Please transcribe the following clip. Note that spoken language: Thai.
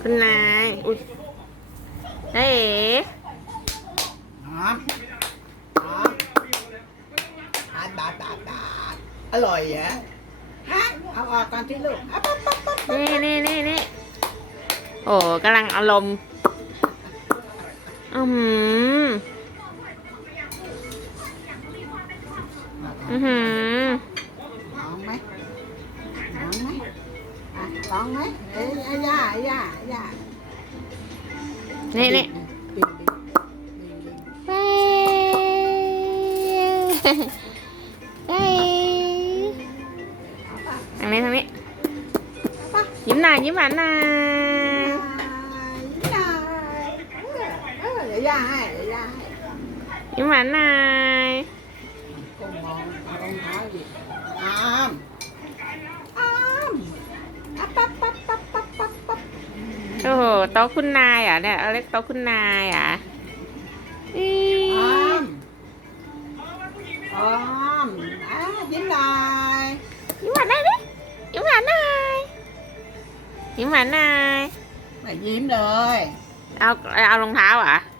คุณนายอุ้ยเอ๋หอมหอมอาดบาดบาดบาดอร่อยเหรอฮะเอาออกก่อนที่ลูกอะปั๊บปั๊บปั๊บนี่นี่นี่นี่โอ้กำลังอารมณ์อือหืออือหือ อะลองไหมเอ้ยอะย่าย่าย่านี่นี่ดึง โอ้โหโต๊ะคุณนายเหรอะเนี่ยเอาเล็กโต๊ะคุณนายเหรอะอีอามอามอะยิ้มหน่อยยิ้มหวานได้ดิยิ้มหวานหน่อยยิ้มหวานหน่อยไม่ยิ้มเลย เอาเอารองเท้าเหรอะอ